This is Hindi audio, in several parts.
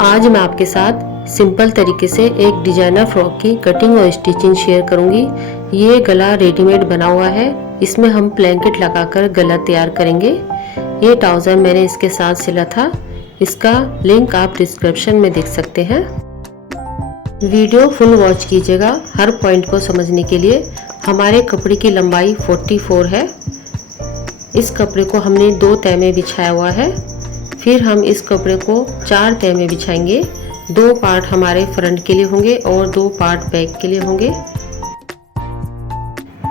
आज मैं आपके साथ सिंपल तरीके से एक डिजाइनर फ्रॉक की कटिंग और स्टिचिंग शेयर करूंगी। ये गला रेडीमेड बना हुआ है, इसमें हम ब्लैंकेट लगाकर गला तैयार करेंगे। ये ट्राउज़र मैंने इसके साथ सिला था, इसका लिंक आप डिस्क्रिप्शन में देख सकते हैं। वीडियो फुल वॉच कीजिएगा हर पॉइंट को समझने के लिए। हमारे कपड़े की लंबाई 44 है। इस कपड़े को हमने 2 तह में बिछाया हुआ है। फिर हम इस कपड़े को 4 तह में बिछाएंगे। 2 पार्ट हमारे फ्रंट के लिए होंगे और 2 पार्ट बैक के लिए होंगे।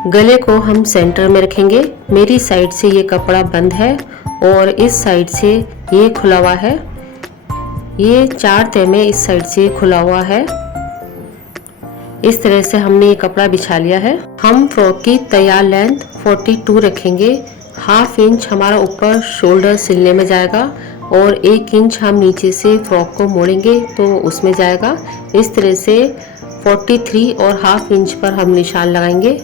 गले को हम सेंटर में रखेंगे। मेरी साइड से ये कपड़ा बंद है और इस साइड से ये खुला हुआ है। ये 4 तह में इस साइड से खुला हुआ है। इस तरह से हमने ये कपड़ा बिछा लिया है। हम फ्रॉक की तैयार लेंथ 42 रखेंगे। ½ इंच हमारा ऊपर शोल्डर सिलने में जाएगा और 1 इंच हम नीचे से फ्रॉक को मोड़ेंगे तो उसमें जाएगा। इस तरह से 43 और ½ इंच पर हम निशान लगाएंगे।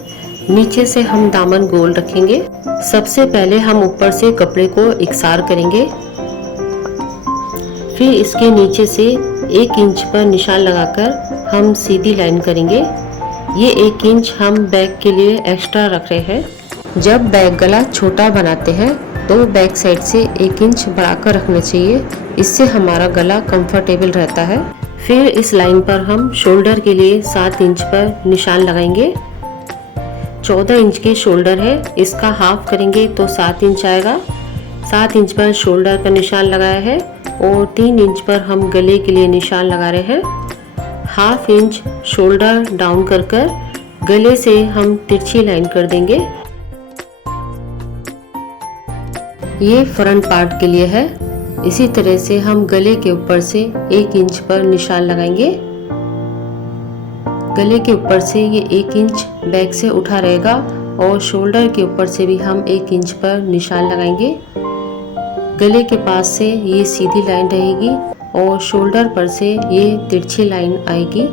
नीचे से हम दामन गोल रखेंगे। सबसे पहले हम ऊपर से कपड़े को इकसार करेंगे, फिर इसके नीचे से 1 इंच पर निशान लगाकर हम सीधी लाइन करेंगे। ये 1 इंच हम बैक के लिए एक्स्ट्रा रख रहे हैं। जब बैक गला छोटा बनाते हैं तो बैक साइड से 1 इंच बढ़ाकर रखना चाहिए, इससे हमारा गला कंफर्टेबल रहता है। फिर इस लाइन पर हम शोल्डर के लिए 7 इंच पर निशान लगाएंगे। 14 इंच के शोल्डर है, इसका हाफ करेंगे तो 7 इंच आएगा। 7 इंच पर शोल्डर का निशान लगाया है और 3 इंच पर हम गले के लिए निशान लगा रहे हैं। ½ इंच शोल्डर डाउन कर गले से हम तिरछी लाइन कर देंगे। ये फ्रंट पार्ट के लिए है। इसी तरह से हम गले के ऊपर से 1 इंच पर निशान लगाएंगे। गले के ऊपर से ये 1 इंच बैक से उठा रहेगा और शोल्डर के ऊपर से भी हम 1 इंच पर निशान लगाएंगे। गले के पास से ये सीधी लाइन रहेगी और शोल्डर पर से ये तिरछी लाइन आएगी।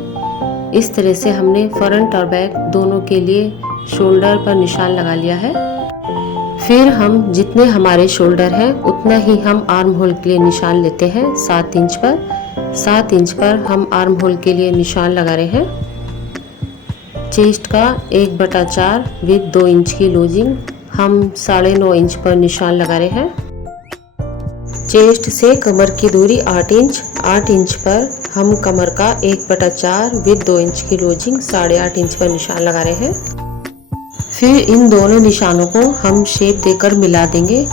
इस तरह से हमने फ्रंट और बैक दोनों के लिए शोल्डर पर निशान लगा लिया है। फिर हम जितने हमारे शोल्डर हैं उतना ही हम आर्म होल के लिए निशान लेते हैं। 7 इंच पर 7 इंच पर हम आर्म होल के लिए निशान लगा रहे हैं। चेस्ट का 1/4 विद 2 इंच की लूजिंग हम 9.5 इंच पर निशान लगा रहे हैं। चेस्ट से कमर की दूरी 8 इंच। 8 इंच पर हम कमर का 1/4 विद 2 इंच की लूजिंग 8.5 इंच पर निशान लगा रहे हैं। फिर इन दोनों निशानों को हम शेप देकर मिला देंगे।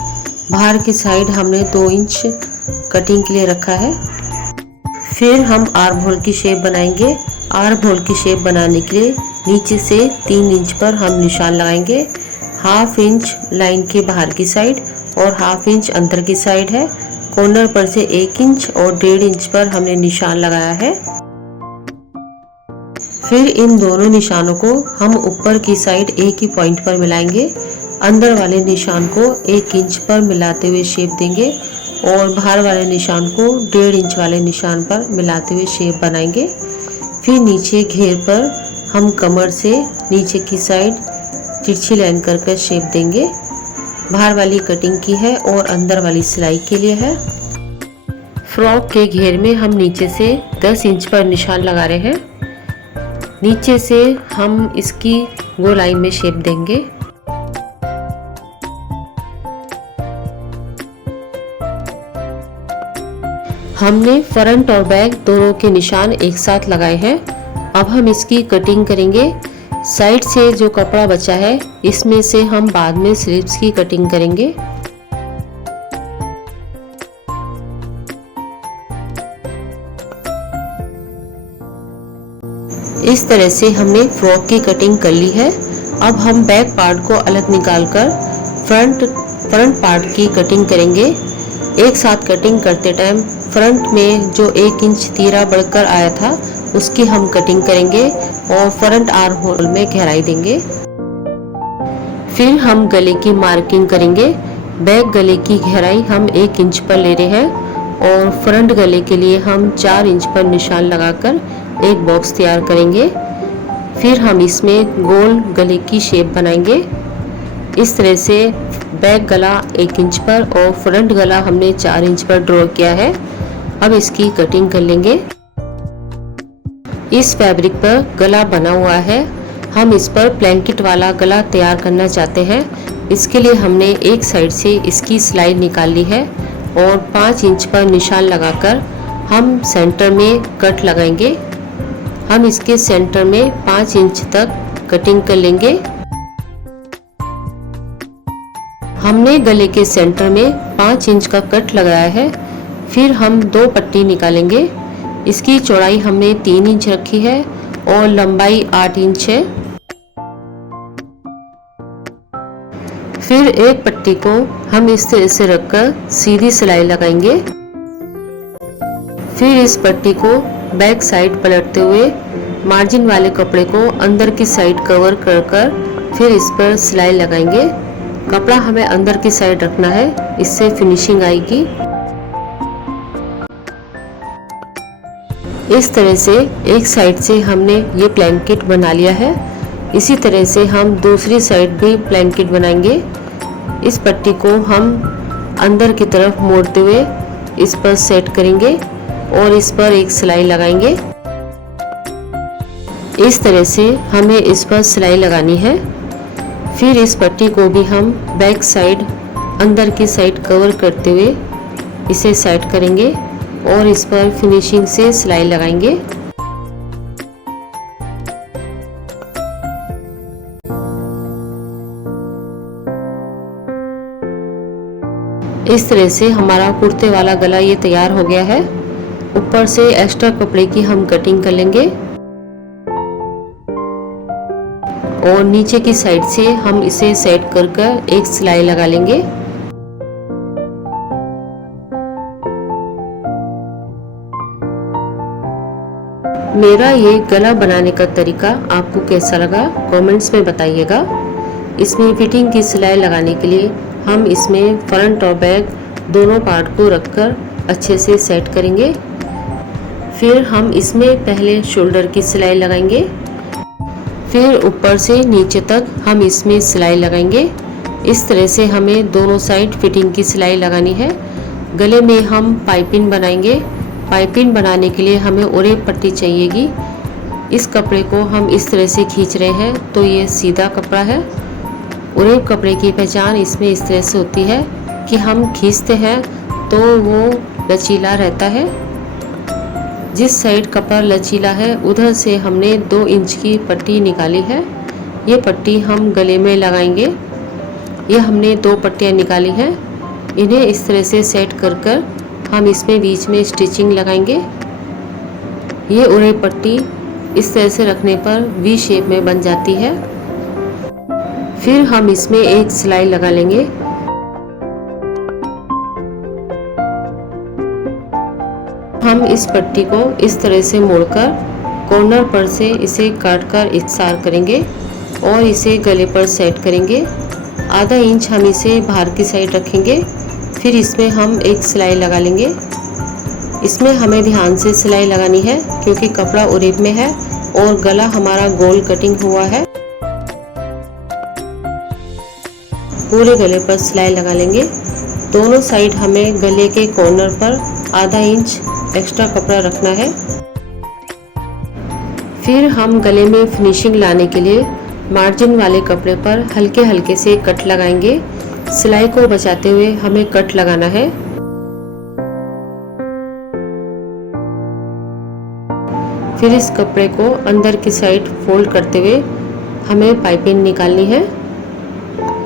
बाहर की साइड हमने 2 इंच कटिंग के लिए रखा है। फिर हम आर्म होल की शेप बनाएंगे। आर्म होल की शेप बनाने के लिए नीचे से 3 इंच पर हम निशान लगाएंगे। ½ इंच लाइन के बाहर की साइड और ½ इंच अंदर की साइड है। कॉर्नर पर से 1 इंच और 1.5 इंच पर हमने निशान लगाया है। फिर इन दोनों निशानों को हम ऊपर की साइड एक ही पॉइंट पर मिलाएंगे। अंदर वाले निशान को 1 इंच पर मिलाते हुए शेप देंगे और बाहर वाले निशान को 1.5 इंच वाले निशान पर मिलाते हुए शेप बनाएंगे। फिर नीचे घेर पर हम कमर से नीचे की साइड तिरछी लाइन कर शेप देंगे। बाहर वाली कटिंग की है और अंदर वाली सिलाई के लिए है। फ्रॉक के घेर में हम नीचे से 10 इंच पर निशान लगा रहे हैं। नीचे से हम इसकी गोलाई में शेप देंगे। हमने फ्रंट और बैक दोनों के निशान एक साथ लगाए हैं। अब हम इसकी कटिंग करेंगे। साइड से जो कपड़ा बचा है इसमें से हम बाद में स्लीव्स की कटिंग करेंगे। इस तरह से हमने फ्रॉक की कटिंग कर ली है। अब हम बैक पार्ट को अलग निकालकर फ्रंट पार्ट की कटिंग करेंगे। एक साथ कटिंग करते टाइम फ्रंट में जो 1 इंच तीरा बढ़कर आया था उसकी हम कटिंग करेंगे और फ्रंट आर्म होल में गहराई देंगे। फिर हम गले की मार्किंग करेंगे। बैक गले की गहराई हम 1 इंच पर ले रहे हैं और फ्रंट गले के लिए हम 4 इंच पर निशान लगाकर एक बॉक्स तैयार करेंगे। फिर हम इसमें गोल गले की शेप बनाएंगे। इस तरह से बैक गला 1 इंच पर और फ्रंट गला हमने 4 इंच पर ड्रॉ किया है। अब इसकी कटिंग कर लेंगे। इस फैब्रिक पर गला बना हुआ है, हम इस पर ब्लैंकेट वाला गला तैयार करना चाहते हैं। इसके लिए हमने एक साइड से इसकी सिलाई निकाल ली है और 5 इंच पर निशान लगाकर हम सेंटर में कट लगाएंगे। हम इसके सेंटर में 5 इंच तक कटिंग कर लेंगे। हमने गले के सेंटर में 5 इंच का कट लगाया है। फिर हम 2 पट्टी निकालेंगे। इसकी चौड़ाई हमने 3 इंच रखी है और लंबाई 8 इंच है। फिर एक पट्टी को हम इस तरह से रखकर सीधी सिलाई लगाएंगे। फिर इस पट्टी को बैक साइड पलटते हुए मार्जिन वाले कपड़े को अंदर की साइड कवर कर फिर इस पर सिलाई लगाएंगे। कपड़ा हमें अंदर की साइड रखना है, इससे फिनिशिंग आएगी। इस तरह से एक साइड से हमने ये ब्लैंकेट बना लिया है। इसी तरह से हम दूसरी साइड भी ब्लैंकेट बनाएंगे। इस पट्टी को हम अंदर की तरफ मोड़ते हुए इस पर सेट करेंगे और इस पर एक सिलाई लगाएंगे। इस तरह से हमें इस पर सिलाई लगानी है। फिर इस पट्टी को भी हम बैक साइड अंदर की साइड कवर करते हुए इसे सेट करेंगे और इस पर फिनिशिंग से सिलाई लगाएंगे। इस तरह से हमारा कुर्ते वाला गला ये तैयार हो गया है। ऊपर से एक्स्ट्रा कपड़े की हम कटिंग कर लेंगे और नीचे की साइड से हम इसे सेट कर एक सिलाई लगा लेंगे। मेरा ये गला बनाने का तरीका आपको कैसा लगा कमेंट्स में बताइएगा। इसमें फिटिंग की सिलाई लगाने के लिए हम इसमें फ्रंट और बैक दोनों पार्ट को रखकर अच्छे से सेट करेंगे। फिर हम इसमें पहले शोल्डर की सिलाई लगाएंगे। फिर ऊपर से नीचे तक हम इसमें सिलाई लगाएंगे। इस तरह से हमें दोनों साइड फिटिंग की सिलाई लगानी है। गले में हम पाइपिंग बनाएंगे। पाइपिंग बनाने के लिए हमें ओरेप पट्टी चाहिएगी। इस कपड़े को हम इस तरह से खींच रहे हैं तो ये सीधा कपड़ा है। ओरेप कपड़े की पहचान इसमें इस तरह से होती है कि हम खींचते हैं तो वो लचीला रहता है। जिस साइड कपड़ा लचीला है उधर से हमने 2 इंच की पट्टी निकाली है। ये पट्टी हम गले में लगाएंगे। ये हमने 2 पट्टियाँ निकाली हैं। इन्हें इस तरह से सेट कर हम इसमें बीच में स्टिचिंग लगाएंगे। ये ओरेप पट्टी इस तरह से रखने पर वी शेप में बन जाती है। फिर हम इसमें एक सिलाई लगा लेंगे। हम इस पट्टी को इस तरह से मोड़कर कॉर्नर पर से इसे काटकर इकसार करेंगे और इसे गले पर सेट करेंगे। आधा इंच हम इसे बाहर की साइड रखेंगे। फिर इसमें हम एक सिलाई लगा लेंगे। इसमें हमें ध्यान से सिलाई लगानी है क्योंकि कपड़ा ओरेप में है और गला हमारा गोल कटिंग हुआ है। पूरे गले पर सिलाई लगा लेंगे। दोनों साइड हमें गले के कॉर्नर पर आधा इंच एक्स्ट्रा कपड़ा रखना है। फिर हम गले में फिनिशिंग लाने के लिए मार्जिन वाले कपड़े पर हल्के हल्के से कट लगाएंगे। सिलाई को बचाते हुए हमें कट लगाना है। फिर इस कपड़े को अंदर की साइड फोल्ड करते हुए हमें पाइपिंग निकालनी है।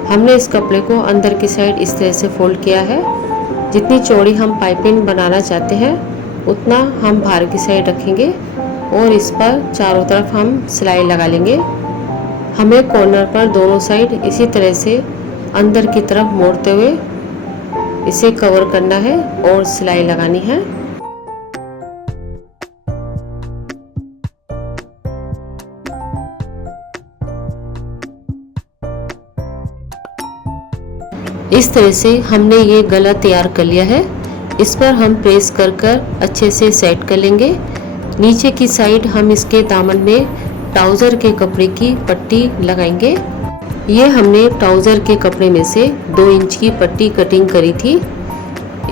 हमने इस कपड़े को अंदर की साइड इस तरह से फोल्ड किया है। जितनी चौड़ी हम पाइपिंग बनाना चाहते हैं उतना हम बाहर की साइड रखेंगे और इस पर चारों तरफ हम सिलाई लगा लेंगे। हमें कॉर्नर पर दोनों साइड इसी तरह से अंदर की तरफ मोड़ते हुए इसे कवर करना है और सिलाई लगानी है। इस तरह से हमने ये गला तैयार कर लिया है। इस पर हम प्रेस कर अच्छे से सेट कर लेंगे। नीचे की साइड हम इसके दामन में ट्राउज़र के कपड़े की पट्टी लगाएंगे। ये हमने ट्राउज़र के कपड़े में से 2 इंच की पट्टी कटिंग करी थी।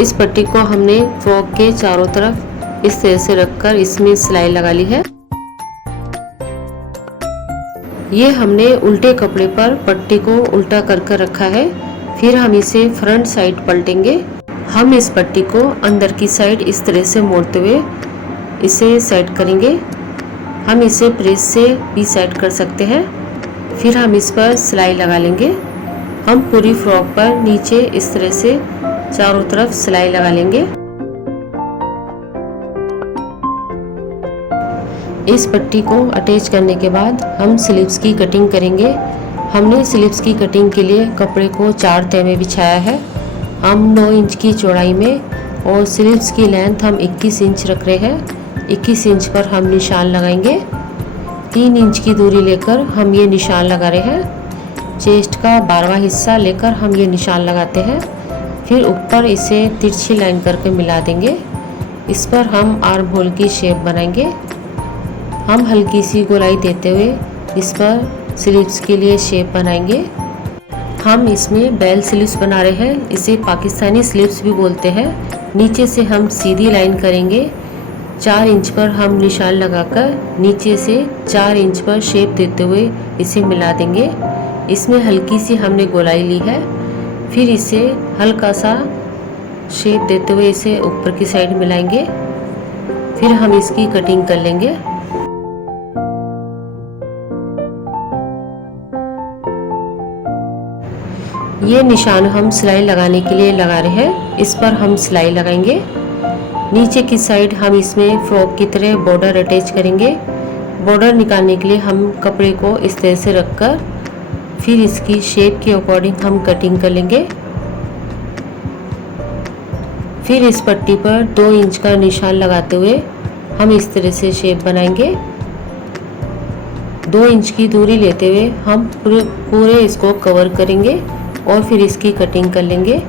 इस पट्टी को हमने फ्रॉक के चारों तरफ इस तरह से रखकर इसमें सिलाई लगा ली है। ये हमने उल्टे कपड़े पर पट्टी को उल्टा करके रखा है। फिर हम इसे फ्रंट साइड पलटेंगे। हम इस पट्टी को अंदर की साइड इस तरह से मोड़ते हुए इसे सेट करेंगे। हम इसे प्रेस से भी सेट कर सकते हैं। फिर हम इस पर सिलाई लगा लेंगे। हम पूरी फ्रॉक पर नीचे इस तरह से चारों तरफ सिलाई लगा लेंगे। इस पट्टी को अटैच करने के बाद हम स्लीव्स की कटिंग करेंगे। हमने स्लीव्स की कटिंग के लिए कपड़े को 4 तह में बिछाया है। हम 9 इंच की चौड़ाई में और स्लीव्स की लेंथ हम 21 इंच रख रहे हैं। 21 इंच पर हम निशान लगाएंगे। 3 इंच की दूरी लेकर हम ये निशान लगा रहे हैं। चेस्ट का 12वां हिस्सा लेकर हम ये निशान लगाते हैं। फिर ऊपर इसे तिरछी लाइन करके मिला देंगे। इस पर हम आर्म होल की शेप बनाएंगे। हम हल्की सी गोलाई देते हुए इस पर स्लीव्स के लिए शेप बनाएंगे। हम इसमें बेल स्लीव्स बना रहे हैं। इसे पाकिस्तानी स्लीव्स भी बोलते हैं। नीचे से हम सीधी लाइन करेंगे। 4 इंच पर हम निशान लगाकर नीचे से 4 इंच पर शेप देते हुए इसे मिला देंगे। इसमें हल्की सी हमने गोलाई ली है। फिर इसे हल्का सा शेप देते हुए इसे ऊपर की साइड मिलाएंगे। फिर हम इसकी कटिंग कर लेंगे। ये निशान हम सिलाई लगाने के लिए लगा रहे हैं। इस पर हम सिलाई लगाएंगे। नीचे की साइड हम इसमें फ्रॉक की तरह बॉर्डर अटैच करेंगे। बॉर्डर निकालने के लिए हम कपड़े को इस तरह से रखकर फिर इसकी शेप के अकॉर्डिंग हम कटिंग कर लेंगे। फिर इस पट्टी पर 2 इंच का निशान लगाते हुए हम इस तरह से शेप बनाएंगे। 2 इंच की दूरी लेते हुए हम पूरे इसको कवर करेंगे और फिर इसकी कटिंग कर लेंगे।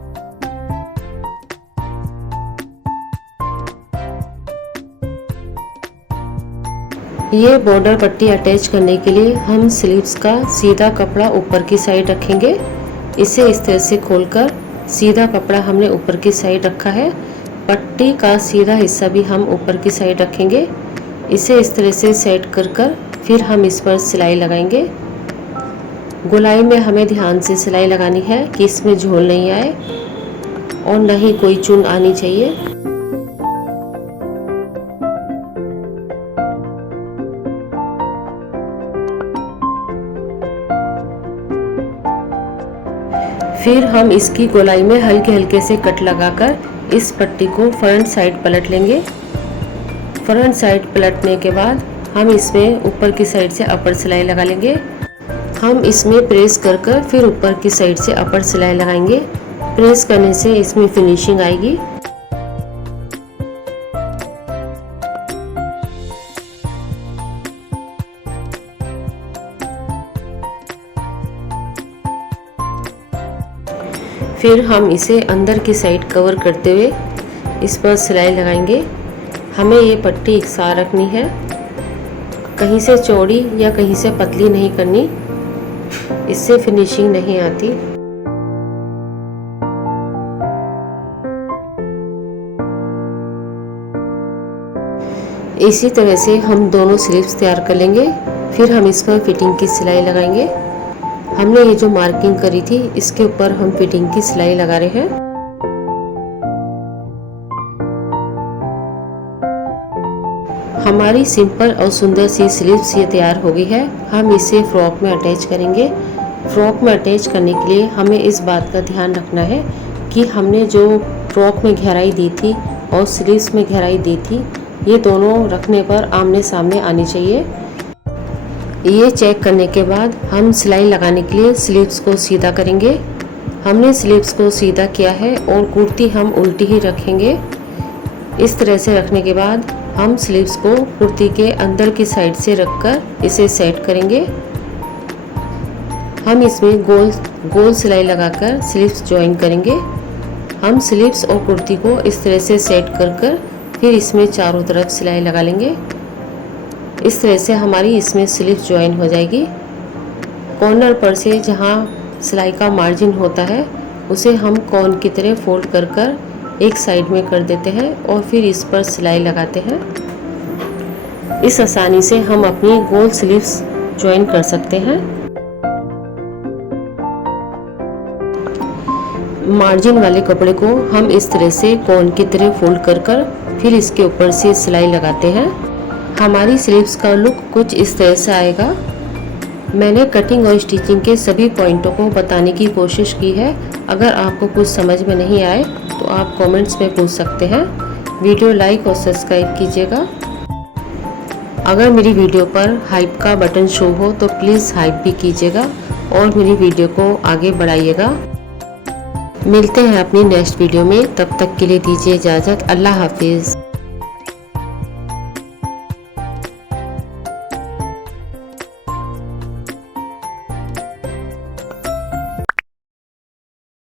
ये बॉर्डर पट्टी अटैच करने के लिए हम स्लीव्स का सीधा कपड़ा ऊपर की साइड रखेंगे। इसे इस तरह से खोलकर सीधा कपड़ा हमने ऊपर की साइड रखा है। पट्टी का सीधा हिस्सा भी हम ऊपर की साइड रखेंगे। इसे इस तरह से सेट कर फिर हम इस पर सिलाई लगाएंगे। गोलाई में हमें ध्यान से सिलाई लगानी है कि इसमें झोल नहीं आए और न ही कोई चुन आनी चाहिए। फिर हम इसकी गोलाई में हल्के हल्के से कट लगाकर इस पट्टी को फ्रंट साइड पलट लेंगे। फ्रंट साइड पलटने के बाद हम इसमें ऊपर की साइड से अपर सिलाई लगा लेंगे। हम इसमें प्रेस कर फिर ऊपर की साइड से अपर सिलाई लगाएंगे। प्रेस करने से इसमें फिनिशिंग आएगी। फिर हम इसे अंदर की साइड कवर करते हुए इस पर सिलाई लगाएंगे। हमें ये पट्टी एकसार रखनी है, कहीं से चौड़ी या कहीं से पतली नहीं करनी, इससे फिनिशिंग नहीं आती। इसी तरह से हम दोनों स्लीव्स तैयार कर लेंगे। फिर हम इस पर फिटिंग की सिलाई लगाएंगे। हमने ये जो मार्किंग करी थी इसके ऊपर हम फिटिंग की सिलाई लगा रहे हैं। हमारी सिंपल और सुंदर सी स्लीव्स ये तैयार हो गई है। हम इसे फ्रॉक में अटैच करेंगे। फ्रॉक में अटैच करने के लिए हमें इस बात का ध्यान रखना है कि हमने जो फ्रॉक में गहराई दी थी और स्लीव्स में गहराई दी थी, ये दोनों रखने पर आमने सामने आनी चाहिए। ये चेक करने के बाद हम सिलाई लगाने के लिए स्लीव्स को सीधा करेंगे। हमने स्लीव्स को सीधा किया है और कुर्ती हम उल्टी ही रखेंगे। इस तरह से रखने के बाद हम स्लीव्स को कुर्ती के अंदर की साइड से रखकर इसे सेट करेंगे। हम इसमें गोल सिलाई लगाकर स्लीव्स ज्वाइन करेंगे। हम स्लीव्स और कुर्ती को इस तरह से सेट कर फिर इसमें चारों तरफ सिलाई लगा लेंगे। इस तरह से हमारी इसमें स्लीव्स ज्वाइन हो जाएगी। कॉर्नर पर से जहाँ सिलाई का मार्जिन होता है उसे हम कॉर्न की तरह फोल्ड कर एक साइड में कर देते हैं और फिर इस पर सिलाई लगाते हैं। इस आसानी से हम अपनी गोल स्लीव्स ज्वाइन कर सकते हैं। मार्जिन वाले कपड़े को हम इस तरह से कोन की तरह फोल्ड कर कर फिर इसके ऊपर से सिलाई लगाते हैं। हमारी स्लीव्स का लुक कुछ इस तरह से आएगा। मैंने कटिंग और स्टिचिंग के सभी पॉइंटों को बताने की कोशिश की है। अगर आपको कुछ समझ में नहीं आए तो आप कमेंट्स में पूछ सकते हैं। वीडियो लाइक और सब्सक्राइब कीजिएगा। अगर मेरी वीडियो पर हाइप का बटन शो हो तो प्लीज़ हाइप भी कीजिएगा और मेरी वीडियो को आगे बढ़ाइएगा। मिलते हैं अपनी नेक्स्ट वीडियो में, तब तक के लिए दीजिए इजाज़त। अल्लाह हाफिज़।